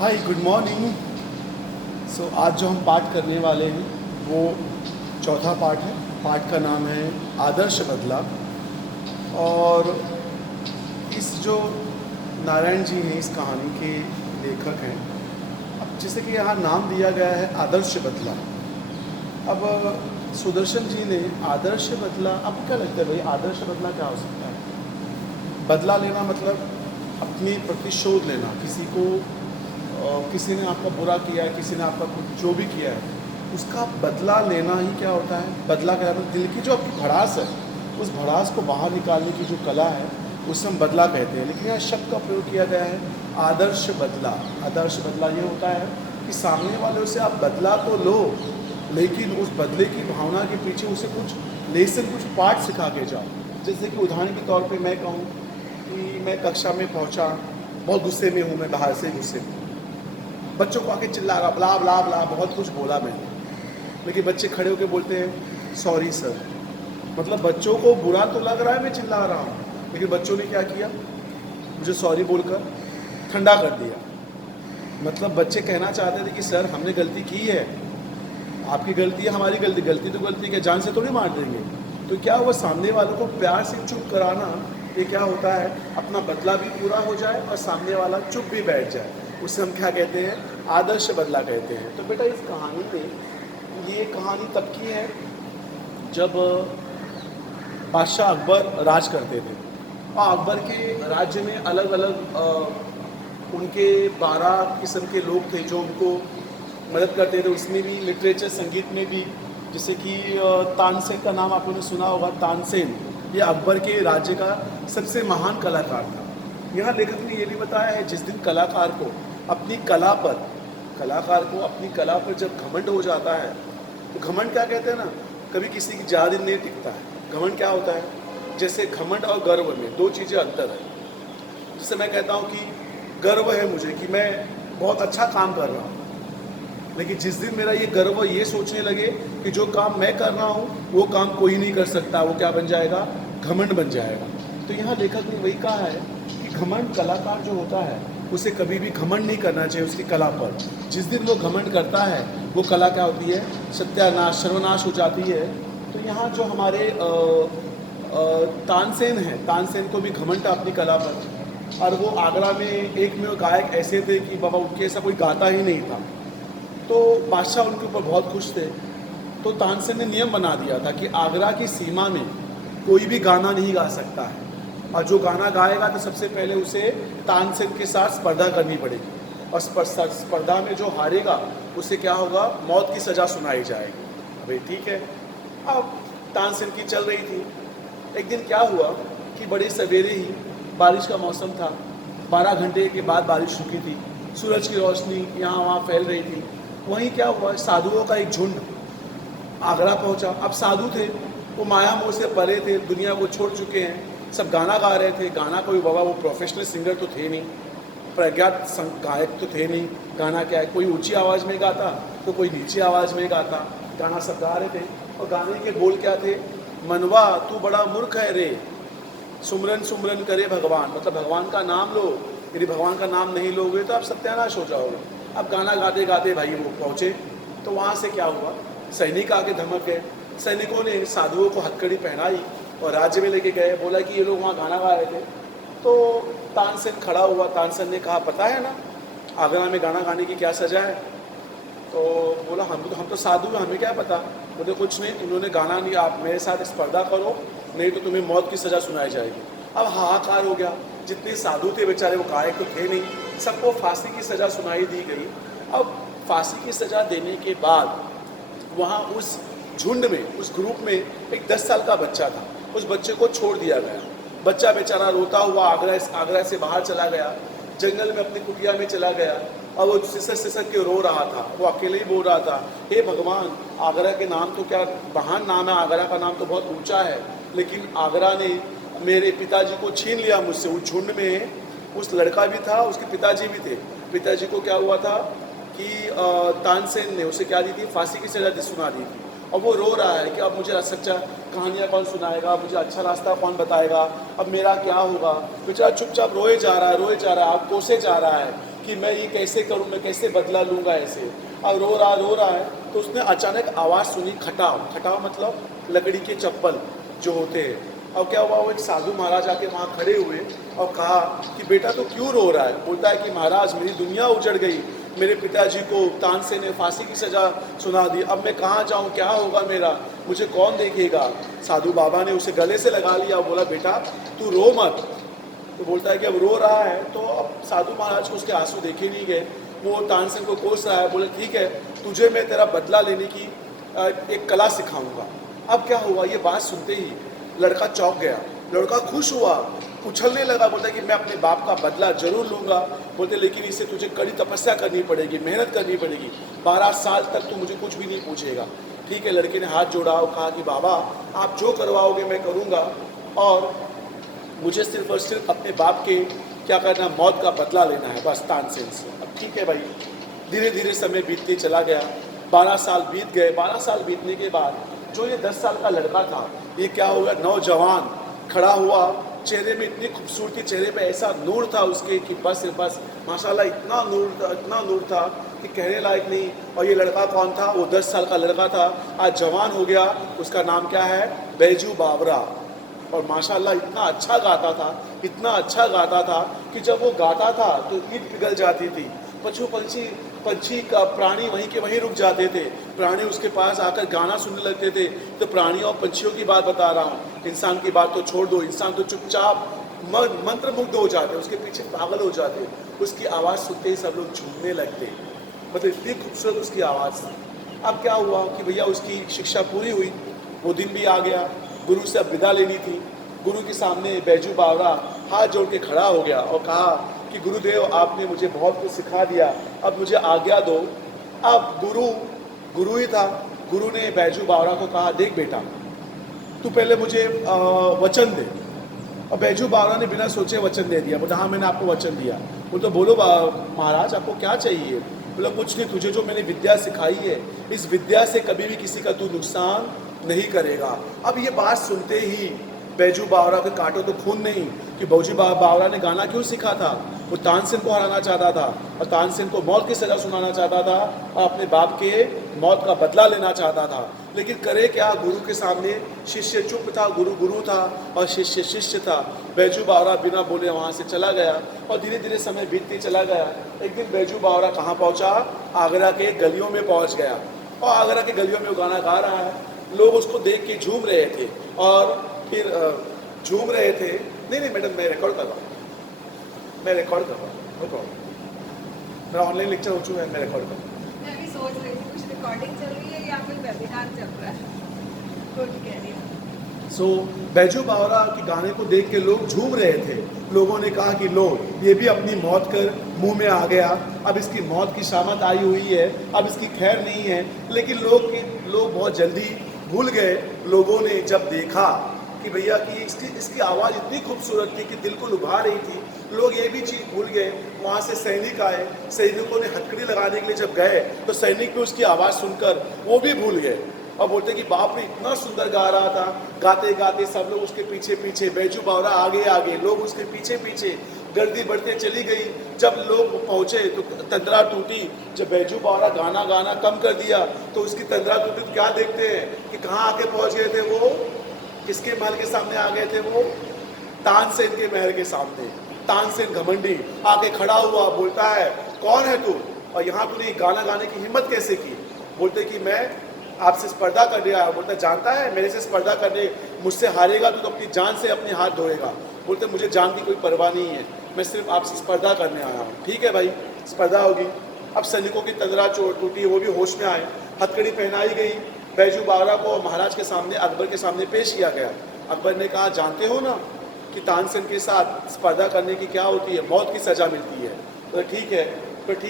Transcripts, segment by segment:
Hi good morning. आज जो हम पाठ करने वाले हैं वो चौथा पाठ है। पाठ का नाम है आदर्श बदला। और इस जो नारायण जी हैं इस कहानी के लेखक हैं। अब जैसे कि यहाँ नाम दिया गया है आदर्श बदला। अब सुदर्शन जी ने आदर्श बदला, अब क्या लगता है भाई आदर्श बदला क्या हो सकता है? बदला लेना मतलब अपने प्रतिशोध लेना। किसी ने आपका बुरा किया है, किसी ने आपका कुछ जो भी किया है उसका बदला लेना ही क्या होता है? बदला क्या है? दिल की जो आपकी भड़ास है उस भड़ास को बाहर निकालने की जो कला है उसे हम बदला कहते हैं। लेकिन यहाँ शब्द का प्रयोग किया गया है आदर्श बदला। आदर्श बदला ये होता है कि सामने वाले से आप बदला तो लो, लेकिन उस बदले की भावना के पीछे उसे कुछ लेसन, कुछ पाठ सिखा के जाओ। जैसे कि उदाहरण के तौर पे मैं कहूँ कि मैं कक्षा में पहुँचा, बहुत गुस्से में हूँ, मैं बाहर से गुस्से में, बच्चों को आके चिल्ला रहा, ब्ला ब्ला ब्ला, बहुत कुछ बोला मैंने। लेकिन बच्चे खड़े होकर बोलते हैं सॉरी सर। मतलब बच्चों को बुरा तो लग रहा है मैं चिल्ला रहा हूँ, लेकिन बच्चों ने क्या किया, मुझे सॉरी बोलकर ठंडा कर दिया। मतलब बच्चे कहना चाहते थे कि सर हमने गलती की है, आपकी गलती है, हमारी गलती, गलती तो गलती है, जान से थोड़ी मार देंगे। तो क्या हुआ, सामने वालों को प्यार से चुप कराना, ये क्या होता है, अपना बदला भी पूरा हो जाए और सामने वाला चुप भी बैठ जाए। उसे हम क्या कहते हैं? आदर्श बदला कहते हैं। तो बेटा इस कहानी में, ये कहानी तब की है जब बादशाह अकबर राज करते थे। और अकबर के राज्य में अलग अलग उनके 12 किस्म के लोग थे जो उनको मदद करते थे। उसमें भी लिटरेचर, संगीत में भी, जैसे कि तानसेन का नाम आपने सुना होगा। तानसेन ये अकबर के राज्य का सबसे महान कलाकार था। यहाँ लेखक ने ये भी बताया है जिस दिन कलाकार को अपनी कला पर जब घमंड हो जाता है, तो घमंड क्या कहते हैं ना, कभी किसी की ज़्यादा दिन नहीं टिकता है। घमंड क्या होता है? जैसे घमंड और गर्व में दो चीज़ें अंतर है। जैसे मैं कहता हूँ कि गर्व है मुझे कि मैं बहुत अच्छा काम कर रहा हूँ, लेकिन जिस दिन मेरा ये गर्व ये सोचने लगे कि जो काम मैं कर रहा हूँ वो काम कोई नहीं कर सकता, वो क्या बन जाएगा? घमंड बन जाएगा। तो यहाँ लेखक ने वही कहा है कि घमंड, कलाकार जो होता है उसे कभी भी घमंड नहीं करना चाहिए उसकी कला पर। जिस दिन वो घमंड करता है वो कला क्या होती है? सत्यानाश, सर्वनाश हो जाती है। तो यहाँ जो हमारे तानसेन है, तानसेन को भी घमंड था अपनी कला पर। और वो आगरा में एक में गायक ऐसे थे कि बाबा उनके ऐसा कोई गाता ही नहीं था। तो बादशाह उनके ऊपर बहुत खुश थे। तो तानसेन ने नियम बना दिया था कि आगरा की सीमा में कोई भी गाना नहीं गा सकता है, और जो गाना गाएगा तो सबसे पहले उसे तानसेन के साथ स्पर्धा करनी पड़ेगी। और स्पर्धा में जो हारेगा उसे क्या होगा? मौत की सज़ा सुनाई जाएगी। अभी ठीक है। अब तानसेन की चल रही थी। एक दिन क्या हुआ कि बड़े सवेरे ही, बारिश का मौसम था, 12 घंटे के बाद बारिश रुकी थी, सूरज की रोशनी यहाँ वहाँ फैल रही थी। वहीं क्या हुआ, साधुओं का एक झुंड आगरा पहुंचा। अब साधु थे, वो माया मोह से परे थे, दुनिया को छोड़ चुके हैं, सब गाना गा रहे थे। गाना कोई बाबा वो प्रोफेशनल सिंगर तो थे नहीं, प्रज्ञात गायक तो थे नहीं। गाना क्या है, कोई ऊंची आवाज़ में गाता तो कोई नीची आवाज़ में गाता, गाना सब गा रहे थे। और गाने के बोल क्या थे? मनवा तू बड़ा मूर्ख है रे, सुमरन सुमरन करे भगवान। मतलब भगवान का नाम लो, यदि भगवान का नाम नहीं लोगे तो आप सत्यानाश हो जाओगे। अब गाना गाते गाते भाई वो पहुँचे, तो वहाँ से क्या हुआ, सैनिक आके धमक गए। सैनिकों ने साधुओं को हथकड़ी पहनाई और राज्य में लेके गए। बोला कि ये लोग वहाँ गाना गा रहे थे। तो तानसेन खड़ा हुआ। तानसेन ने कहा पता है ना आगरा में गाना गाने की क्या सज़ा है? तो बोला हम तो साधु हैं, हमें क्या पता। बोले कुछ नहीं, उन्होंने गाना नहीं, आप मेरे साथ स्पर्धा करो, नहीं तो तुम्हें मौत की सज़ा सुनाई जाएगी। अब हाहाकार हो गया। जितने साधु थे बेचारे, वो गायक तो थे नहीं, सबको फांसी की सज़ा सुनाई दी गई। अब फांसी की सज़ा देने के बाद वहाँ उस झुंड में, उस ग्रुप में एक 10 साल का बच्चा था। उस बच्चे को छोड़ दिया गया। बच्चा बेचारा रोता हुआ आगरा से बाहर चला गया, जंगल में अपनी कुटिया में चला गया। और वो सिसक के रो रहा था, वो अकेले ही बोल रहा था, हे भगवान, आगरा के नाम तो क्या महान नाम है, आगरा का नाम तो बहुत ऊंचा है, लेकिन आगरा ने मेरे पिताजी को छीन लिया मुझसे। उस झुंड में उस लड़का भी था, उसके पिताजी भी थे। पिताजी को क्या हुआ था कि तानसेन ने उसे क्या दी थी? फांसी की सज़ा सुना दी थी। और वो रो रहा है कि अब मुझे सच्चा कहानियाँ कौन सुनाएगा, मुझे अच्छा रास्ता कौन बताएगा, अब मेरा क्या होगा। बेचारा चुपचाप रोए जा रहा है, आप कोसे जा रहा है कि मैं ये कैसे करूँ, मैं कैसे बदला लूँगा ऐसे। अब रो रहा है, तो उसने अचानक आवाज़ सुनी खटाव। खटाव मतलब लकड़ी के चप्पल जो होते हैं। अब क्या हुआ, वो एक साधु महाराज आके वहाँ खड़े हुए और कहा कि बेटा तो क्यों रो रहा है। बोलता है कि महाराज मेरी दुनिया उजड़ गई, मेरे पिताजी को तानसेन ने फांसी की सज़ा सुना दी, अब मैं कहाँ जाऊँ, क्या होगा मेरा, मुझे कौन देखेगा। साधु बाबा ने उसे गले से लगा लिया, बोला बेटा तू रो मत। तो बोलता है कि अब रो रहा है, तो अब साधु महाराज को उसके आंसू देखे नहीं गए। वो तानसेन को कोस रहा है, बोले ठीक है तुझे मैं तेरा बदला लेने की एक कला सिखाऊंगा। अब क्या हुआ, ये बात सुनते ही लड़का चौंक गया, लड़का खुश हुआ, उछलने लगा, बोलता कि मैं अपने बाप का बदला जरूर लूँगा। बोलते लेकिन इससे तुझे कड़ी तपस्या करनी पड़ेगी, मेहनत करनी पड़ेगी, 12 साल तक तू मुझे कुछ भी नहीं पूछेगा। ठीक है, लड़के ने हाथ जोड़ा और कहा कि बाबा आप जो करवाओगे मैं करूँगा, और मुझे सिर्फ और सिर्फ अपने बाप के क्या करना, मौत का बदला लेना है बस तानसेन से। अब ठीक है भाई, धीरे धीरे समय बीतते चला गया, 12 साल बीत गए। 12 साल बीतने के बाद जो ये 10 साल का लड़का था, ये क्या हो गया, नौजवान खड़ा हुआ, चेहरे में इतनी खूबसूरती, चेहरे पे ऐसा नूर था उसके कि बस माशाल्लाह इतना नूर था कि कहने लायक नहीं। और ये लड़का कौन था, वो 10 साल का लड़का था, आज जवान हो गया। उसका नाम क्या है, बैजू बावरा। और माशाल्लाह इतना अच्छा गाता था, इतना अच्छा गाता था कि जब वो गाता था तो ईंट पिघल जाती थी। पंछी का प्राणी वहीं के वहीं रुक जाते थे, प्राणी उसके पास आकर गाना सुनने लगते थे। तो प्राणियों और पंछियों की बात बता रहा हूँ, इंसान की बात तो छोड़ दो, इंसान तो चुपचाप मंत्रमुग्ध हो जाते, उसके पीछे पागल हो जाते। उसकी आवाज़ सुनते ही सब लोग झूमने लगते, मतलब इतनी खूबसूरत उसकी आवाज़। अब क्या हुआ कि भैया उसकी शिक्षा पूरी हुई, वो दिन भी आ गया, गुरु से अब विदा लेनी थी। गुरु के सामने बैजू बावरा हाथ जोड़ के खड़ा हो गया और कहा कि गुरुदेव आपने मुझे बहुत कुछ सिखा दिया, अब मुझे आज्ञा दो। अब गुरु ही था, गुरु ने बैजू बावरा को कहा देख बेटा तू पहले मुझे वचन दे। और बैजू बावरा ने बिना सोचे वचन दे दिया, बोला हाँ मैंने आपको वचन दिया। वो तो बोलो महाराज आपको क्या चाहिए। बोला कुछ नहीं, तुझे जो मैंने विद्या सिखाई है इस विद्या से कभी भी किसी का तू नुकसान नहीं करेगा। अब ये बात सुनते ही बैजू बावरा के कांटों तो खून नहीं कि बैजू बावरा ने गाना क्यों सीखा था, वो तानसेन को हराना चाहता था और तानसेन को मौत की सज़ा सुनाना चाहता था और अपने बाप के मौत का बदला लेना चाहता था। लेकिन करे क्या, गुरु के सामने शिष्य चुप था, गुरु था और शिष्य शिष्य था। बैजू बावरा बिना बोले वहाँ से चला गया और धीरे धीरे समय बीतते चला गया। एक दिन बैजू बावरा कहाँ पहुँचा, आगरा के गलियों में पहुँच गया और आगरा के गलियों में वो गाना गा रहा है। लोग उसको देख के झूम रहे थे और फिर झूम रहे थे। नहीं मैडम मैं रिकॉर्ड कर रहा हूँ, नो प्रॉब्लम, मेरा ऑनलाइन लेक्चर हो चुका है, मैं रिकॉर्ड कर रहा हूँ। मैं भी सोच रही थी कुछ रिकॉर्डिंग चल रही है या कोई वेबिनार चल रहा है, कुछ कह रही है। सो बैजू बावरा के गाने को देख के लोग झूम रहे थे। लोगों ने कहा कि लो ये भी अपनी मौत कर मुंह में आ गया, अब इसकी मौत की शामत आई हुई है, अब इसकी खैर नहीं है। लेकिन लोग बहुत जल्दी भूल गए। लोगों ने जब देखा कि भैया कि इसकी आवाज़ इतनी खूबसूरत थी कि दिल को लुभा रही थी, लोग ये भी चीज़ भूल गए। वहाँ से सैनिक आए, सैनिकों ने हथकड़ी लगाने के लिए जब गए तो सैनिक भी उसकी आवाज़ सुनकर वो भी भूल गए और बोलते कि बाप रे इतना सुंदर गा रहा था। गाते गाते सब लोग उसके पीछे पीछे, बैजू बावरा आगे आगे, लोग उसके पीछे पीछे, गर्दी बढ़ते चली गई। जब लोग पहुँचे तो तंद्रा टूटी। जब बैजू बावरा गाना कम कर दिया तो उसकी तंद्रा टूटी। तो क्या देखते हैं कि कहाँ आके पहुँच गए थे वो, किसके महल के सामने आ गए थे वो, तानसेन के महल के सामने। तानसेन घमंडी आके खड़ा हुआ, बोलता है कौन है तू और यहाँ तूने गाना गाने की हिम्मत कैसे की। बोलते कि मैं आपसे स्पर्धा करने आया। बोलता जानता है मेरे से स्पर्धा करने, मुझसे हारेगा तो अपनी जान से अपने हाथ धोएगा। बोलते मुझे जान की कोई परवाह नहीं है, मैं सिर्फ आपसे स्पर्धा करने आया हूँ। ठीक है भाई, स्पर्धा होगी। अब सैनिकों की तंद्रा टूटी, वो भी होश में आए, हथकड़ी पहनाई गई। बैजू बावरा को महाराज के सामने, अकबर के सामने पेश किया गया। अकबर ने कहा जानते हो ना कि तानसेन के साथ स्पर्धा करने की क्या होती है, मौत की सज़ा मिलती है। तो ठीक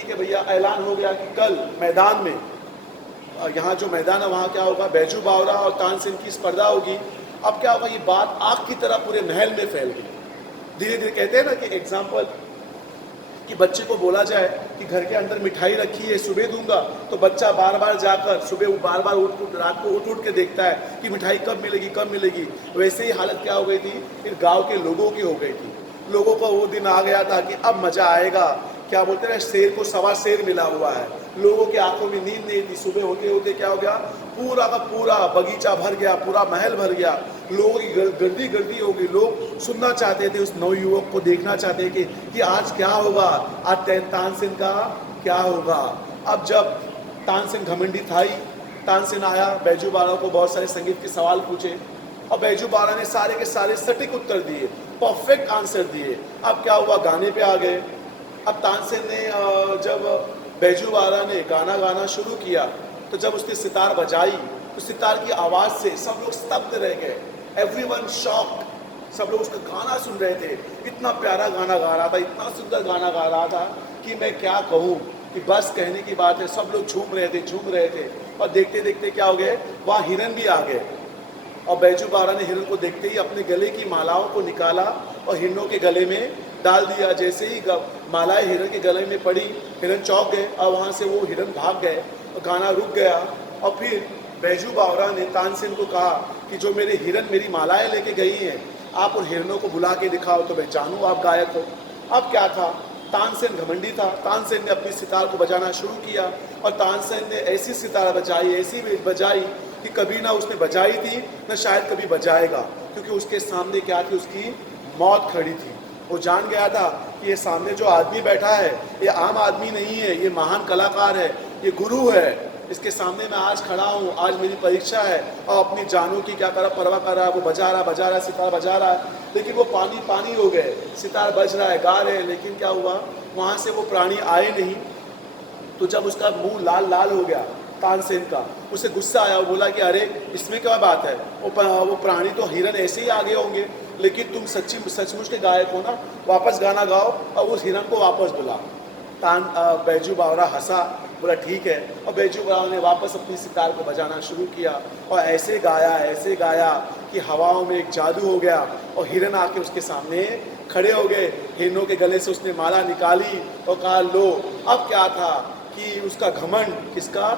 है भैया, ऐलान हो गया कि कल मैदान में, यहाँ जो मैदान है वहाँ क्या होगा, बैजू बावरा और तानसेन की स्पर्धा होगी। अब क्या होगा, ये बात आग की तरह पूरे महल में फैल गई। धीरे धीरे कहते हैं ना कि एग्जाम्पल कि बच्चे को बोला जाए कि घर के अंदर मिठाई रखी है, सुबह दूंगा, तो बच्चा बार बार जाकर सुबह बार रात को उठ के देखता है कि मिठाई कब मिलेगी। वैसे ही हालत क्या हो गई थी, फिर गांव के लोगों की हो गई थी। लोगों का वो दिन आ गया था कि अब मज़ा आएगा, क्या बोलते हैं, शेर को सवा शेर मिला हुआ है। लोगों की आंखों में नींद नहीं थी। सुबह होते होते क्या हो गया, पूरा का पूरा बगीचा भर गया, पूरा महल भर गया, लोगों की गर्दी गर्दी हो गई। लोग सुनना चाहते थे, उस नवयुवक को देखना चाहते कि आज क्या होगा, आज तानसेन का क्या होगा। अब जब तानसेन घमंडी था ही, तानसेन आया, बैजू बावरा को बहुत सारे संगीत के सवाल पूछे और बैजू बावरा ने सारे के सारे सटीक उत्तर दिए, परफेक्ट आंसर दिए। अब क्या हुआ, गाने पे आ गए। अब तानसेन ने जब बैजू बावरा ने गाना गाना शुरू किया तो जब उसने सितार बजाई तो सितार की आवाज़ से सब लोग स्तब्ध रह गए, एवरीवन शॉक्ड। सब लोग उसका गाना सुन रहे थे, इतना प्यारा गाना गा रहा था, इतना सुंदर गाना गा रहा था कि मैं क्या कहूँ, कि बस कहने की बात है। सब लोग झूम रहे थे और देखते देखते क्या हो गए, वहाँ हिरन भी आ गए। और बैजू बावरा ने हिरन को देखते ही अपने गले की मालाओं को निकाला और हिरनों के गले में डाल दिया। जैसे ही मालाएं हिरन के गले में पड़ी, हिरन चौंक गए और वहाँ से वो हिरन भाग गए और गाना रुक गया। और फिर बैजू बावरा ने तानसेन को कहा कि जो मेरे हिरन मेरी मालाएं लेके गई हैं, आप उन हिरनों को बुला के दिखाओ तो मैं जानूँ आप गायक हो। अब क्या था, तानसेन घमंडी था। तानसेन ने अपनी सितार को बजाना शुरू किया और तानसेन ने ऐसी सितार बजाई, ऐसी बजाई कि कभी ना उसने बजाई थी न शायद कभी बजाएगा, क्योंकि उसके सामने क्या थी, उसकी मौत खड़ी थी। वो जान गया था कि ये सामने जो आदमी बैठा है ये आम आदमी नहीं है, ये महान कलाकार है, ये गुरु है। इसके सामने मैं आज खड़ा हूँ, आज मेरी परीक्षा है और अपनी जानों की क्या करा परवाह कर रहा है। वो बजा रहा सितार बजा रहा है, लेकिन वो पानी हो गए। सितार बज रहा है, गा रहे हैं, लेकिन क्या हुआ, वहाँ से वो प्राणी आए नहीं। तो जब उसका मुंह लाल हो गया तानसेन का, उसे गुस्सा आया। वो बोला कि अरे इसमें क्या बात है, वो प्राणी तो हिरन ऐसे ही आगे होंगे, लेकिन तुम सचमुच के गायक हो ना, वापस गाना गाओ और उस हिरन को वापस बुला। बैजू बावरा हंसा, बोला ठीक है। और बैजू बावरा ने वापस अपनी सितार को बजाना शुरू किया और ऐसे गाया कि हवाओं में एक जादू हो गया और हिरन आके उसके सामने खड़े हो गए। हिरनों के गले से उसने माला निकाली और कहा लो। अब क्या था कि उसका घमंड, किसका,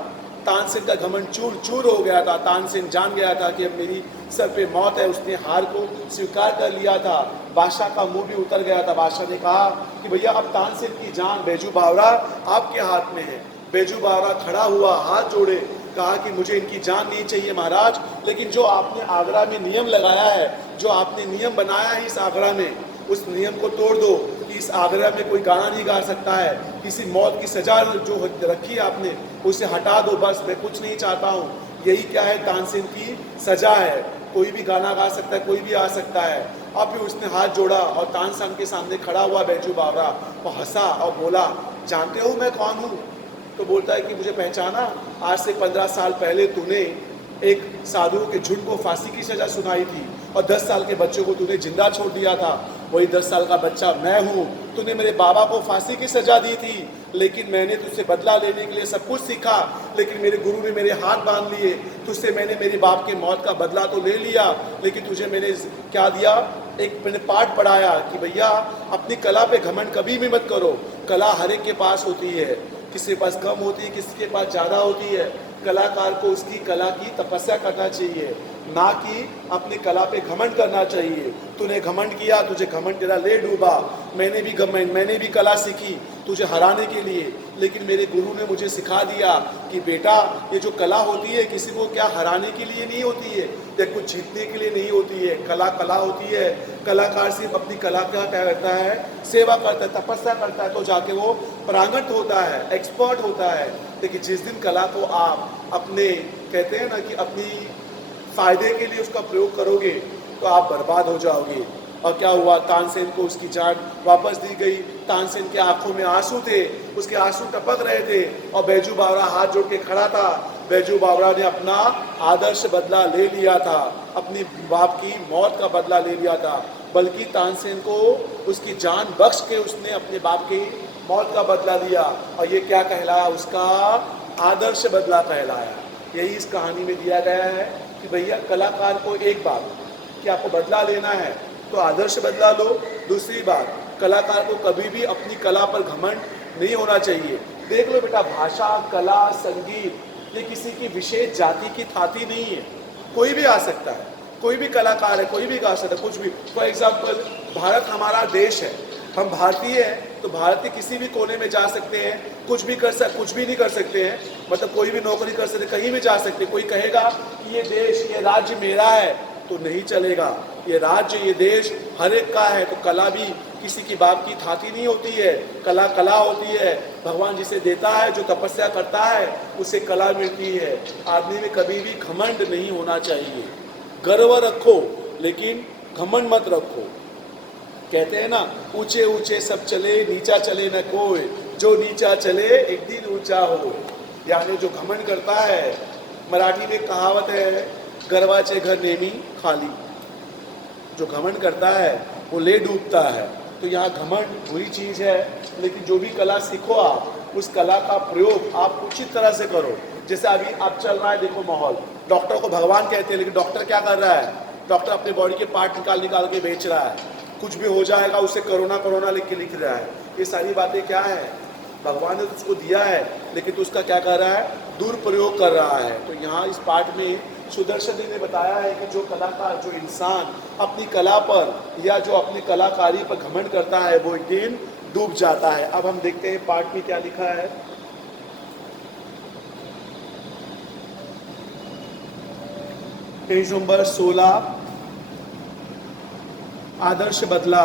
तानसेन का घमंड चूर हो गया था। तानसेन जान गया था कि अब मेरी सर पे मौत है। उसने हार को स्वीकार कर लिया था। बादशाह का मुंह भी उतर गया था। बादशाह ने कहा कि भैया अब तानसेन की जान बैजू बावरा आपके हाथ में है। बैजू बावरा खड़ा हुआ, हाथ जोड़े, कहा कि मुझे इनकी जान नहीं चाहिए महाराज, लेकिन जो आपने आगरा में नियम लगाया है, जो आपने नियम बनाया है इस आगरा में, उस नियम को तोड़ दो कि इस आगरा में कोई गाना नहीं गा सकता है। किसी मौत की सजा जो रखी है आपने उसे हटा दो, बस मैं कुछ नहीं चाहता हूँ। यही क्या है, तानसेन की सजा है। कोई भी गाना गा सकता है, कोई भी आ सकता है। अब भी उसने हाथ जोड़ा और तानसेन के सामने खड़ा हुआ बैजू बावरा और हंसा और बोला, जानते हो मैं कौन हूँ? तो बोलता है कि मुझे पहचाना, आज से 15 साल पहले तूने एक साधु के झुंड को फांसी की सजा सुनाई थी और 10 साल के बच्चों को तूने जिंदा छोड़ दिया था। वही 10 साल का बच्चा मैं हूँ। तूने मेरे बाबा को फांसी की सजा दी थी, लेकिन मैंने तुझसे बदला लेने के लिए सब कुछ सीखा, लेकिन मेरे गुरु ने मेरे हाथ बांध लिए। तुझसे मैंने मेरे बाप के मौत का बदला तो ले लिया, लेकिन तुझे मैंने क्या दिया, एक मैंने पाठ पढ़ाया कि भैया अपनी कला पे घमंड कभी भी मत करो। कला हर एक के पास होती है, किसी के पास कम होती है, किसी के पास ज़्यादा होती है। कलाकार को उसकी कला की तपस्या करना चाहिए, ना कि अपनी कला पे घमंड करना चाहिए। तूने घमंड किया, तुझे घमंड तेरा ले डूबा। मैंने भी कला सीखी तुझे हराने के लिए, लेकिन मेरे गुरु ने मुझे सिखा दिया कि बेटा ये जो कला होती है किसी को क्या हराने के लिए नहीं होती है या कुछ जीतने के लिए नहीं होती है। कला होती है। कलाकार सिर्फ अपनी कला का क्या करता है, सेवा करता है, तपस्या करता है, तो जाके वो प्रांगत होता है, एक्सपर्ट होता है। लेकिन जिस दिन कला को आप अपने, कहते हैं ना कि अपनी फायदे के लिए उसका प्रयोग करोगे तो आप बर्बाद हो जाओगे। और क्या हुआ, तानसेन को उसकी जान वापस दी गई। तानसेन के आंखों में आंसू थे, उसके आंसू टपक रहे थे और बैजू बावरा हाथ जोड़ के खड़ा था। बैजू बावरा ने अपना आदर्श बदला ले लिया था, अपनी बाप की मौत का बदला ले लिया था, बल्कि तानसेन को उसकी जान बख्श के उसने अपने बाप की मौत का बदला लिया। और ये क्या कहलाया, उसका आदर्श बदला कहलाया। यही इस कहानी में दिया गया है कि भैया कलाकार को एक बात कि आपको बदला लेना है तो आदर्श बदला लो। दूसरी बात, कलाकार को कभी भी अपनी कला पर घमंड नहीं होना चाहिए। देख लो बेटा, भाषा, कला, संगीत ये किसी की विशेष जाति की थाती नहीं है। कोई भी आ सकता है, कोई भी कलाकार है, कोई भी गा सकता है, कुछ भी। फॉर एग्जाम्पल, भारत हमारा देश है, हम भारतीय हैं तो भारत के किसी भी कोने में जा सकते हैं, कुछ भी नहीं कर सकते हैं, मतलब कोई भी नौकरी कर सकते, कहीं भी जा सकते हैं। कोई कहेगा कि ये देश, ये राज्य मेरा है तो नहीं चलेगा। ये राज्य, ये देश हर एक का है। तो कला भी किसी की बाप की थाती नहीं होती है। कला कला होती है। भगवान जिसे देता है, जो तपस्या करता है, उसे कला मिलती है। आदमी में कभी भी घमंड नहीं होना चाहिए। गर्व रखो लेकिन घमंड मत रखो। कहते हैं ना, ऊंचे ऊंचे सब चले, नीचा चले न कोई, जो नीचा चले एक दिन ऊंचा हो। यानी जो घमंड करता है, मराठी में कहावत है, गर्वाचे घर नेमी खाली। जो घमंड करता है वो ले डूबता है। तो यहाँ घमंड बुरी चीज़ है, लेकिन जो भी कला सीखो आप, उस कला का प्रयोग आप उचित तरह से करो। जैसे अभी आप चल रहा है, देखो माहौल, डॉक्टर को भगवान कहते हैं, लेकिन डॉक्टर क्या कर रहा है? डॉक्टर अपने बॉडी के पार्ट निकाल के बेच रहा है। कुछ भी हो जाएगा उसे कोरोना लिख रहा है। ये सारी बातें क्या है? भगवान ने उसको दिया है, लेकिन तो उसका क्या कर रहा है? दुरुपयोग कर रहा है। तो यहाँ इस पाठ में सुदर्शन जी ने बताया है कि जो कलाकार, जो इंसान अपनी कला पर या जो अपनी कलाकारी पर घमंड करता है, वो एक दिन डूब जाता है। अब हम देखते हैं पाठ में क्या लिखा है। पेज नंबर 16, आदर्श बदला।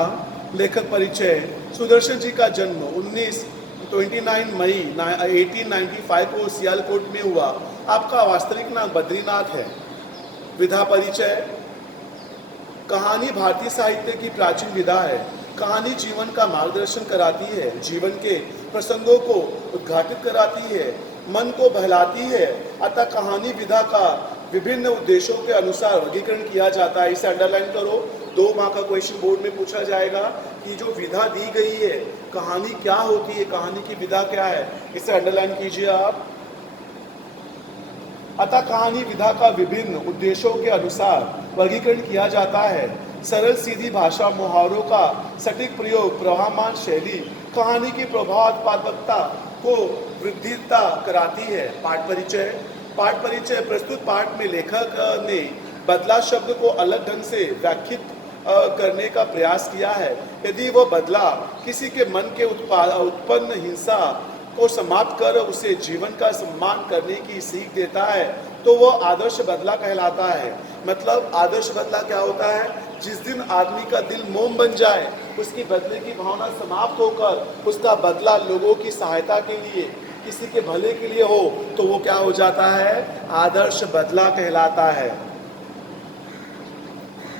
लेखक परिचय। सुदर्शन जी का जन्म 29 मई 1895 को सियालकोट में हुआ। आपका वास्तविक नाम बद्रीनाथ है। विधा परिचय। कहानी भारतीय साहित्य की प्राचीन विधा है। कहानी जीवन का मार्गदर्शन कराती है, जीवन के प्रसंगों को उद्घाटित कराती है, मन को बहलाती है। अतः कहानी विधा का विभिन्न उद्देश्यों के अनुसार वर्गीकरण किया जाता है। इसे अंडरलाइन करो, 2 मार्क का क्वेश्चन बोर्ड में पूछा जाएगा कि जो विधा दी गई है, कहानी क्या होती है, कहानी की विधा क्या है, इसे अंडरलाइन कीजिए आप। अतः कहानी विधा का विभिन्न उद्देश्यों के अनुसार वर्गीकरण किया जाता है। सरल सीधी भाषा, मुहावरों का सटीक प्रयोग, प्रवाहमान शैली कहानी की प्रभावात्मकता को वृद्धिता कराती है। पाठ परिचय। पाठ परिचय। प्रस्तुत पाठ में लेखक ने बदला शब्द को अलग ढंग से व्याख्यात करने का प्रयास किया है। यदि वह बदला किसी के मन के उत्पन्न हिंसा को समाप्त कर उसे जीवन का सम्मान करने की सीख देता है, तो वह आदर्श बदला कहलाता है। मतलब आदर्श बदला क्या होता है? जिस दिन आदमी का दिल मोम बन जाए, उसकी बदले की भावना समाप्त होकर उसका बदला लोगों की सहायता के लिए, किसी के भले के लिए हो, तो वो क्या हो जाता है? आदर्श बदला कहलाता है।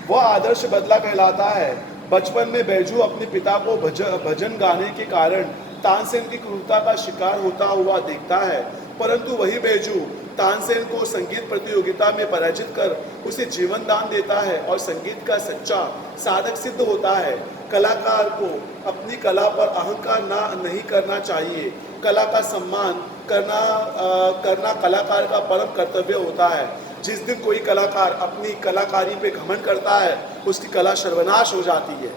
वह आदर्श बदला कहलाता है। बचपन में बैजू अपने पिता को भजन गाने के कारण तानसेन की क्रूरता का शिकार होता हुआ देखता है, परंतु वही बैजू तानसेन को संगीत प्रतियोगिता में पराजित कर उसे जीवन दान देता है और संगीत का सच्चा साधक सिद्ध होता है। कलाकार को अपनी कला पर अहंकार नहीं करना चाहिए। कला का सम्मान करना कलाकार का परम कर्तव्य होता है। जिस दिन कोई कलाकार अपनी कलाकारी पे घमंड करता है, उसकी कला सर्वनाश हो जाती है।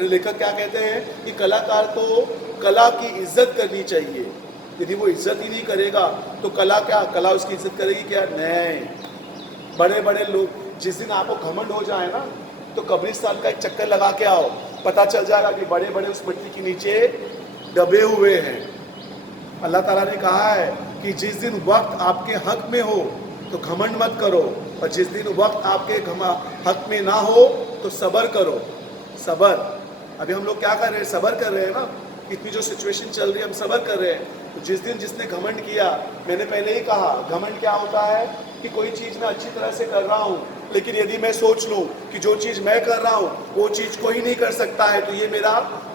लेखक क्या कहते हैं कि कलाकार को कला की इज्जत करनी चाहिए। यदि वो इज्जत ही नहीं करेगा तो कला क्या, कला उसकी इज्जत करेगी क्या? नहीं। बड़े बड़े लोग, जिस दिन आपको घमंड हो जाए ना, तो कब्रिस्तान का एक चक्कर लगा के आओ, पता चल जाएगा कि बड़े बड़े उस मिट्टी के नीचे दबे हुए हैं। अल्लाह ताला ने कहा है कि जिस दिन वक्त आपके हक में हो तो घमंड मत करो, और जिस दिन वक्त आपके हक में ना हो तो सब्र करो। सब्र। अभी हम लोग क्या कर रहे हैं? सब्र कर रहे हैं ना। इतनी जो सिचुएशन चल रही है, हम सब्र कर रहे हैं। तो जिस दिन जिसने घमंड किया, मैंने पहले ही कहा, घमंड क्या होता है कि कोई चीज़ मैं अच्छी तरह से कर रहा हूँ, लेकिन यदि मैं सोच लूँ कि जो चीज़ मैं कर रहा हूँ वो चीज़ कोई नहीं कर सकता है, तो ये मेरा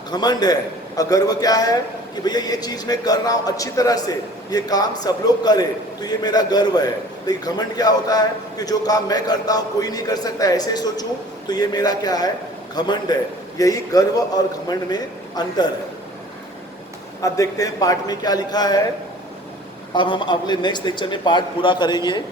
घमंड है। और गर्व क्या है कि भैया ये चीज़ मैं कर रहा हूँ अच्छी तरह से, ये काम सब लोग करें, तो ये मेरा गर्व है। लेकिन घमंड क्या होता है कि जो काम मैं करता हूँ कोई नहीं कर सकता, ऐसे ही सोचूं, तो ये मेरा क्या है? घमंड है। यही गर्व और घमंड में अंतर है। अब देखते हैं पाठ में क्या लिखा है। अब हम अगले नेक्स्ट लेक्चर में पाठ पूरा करेंगे।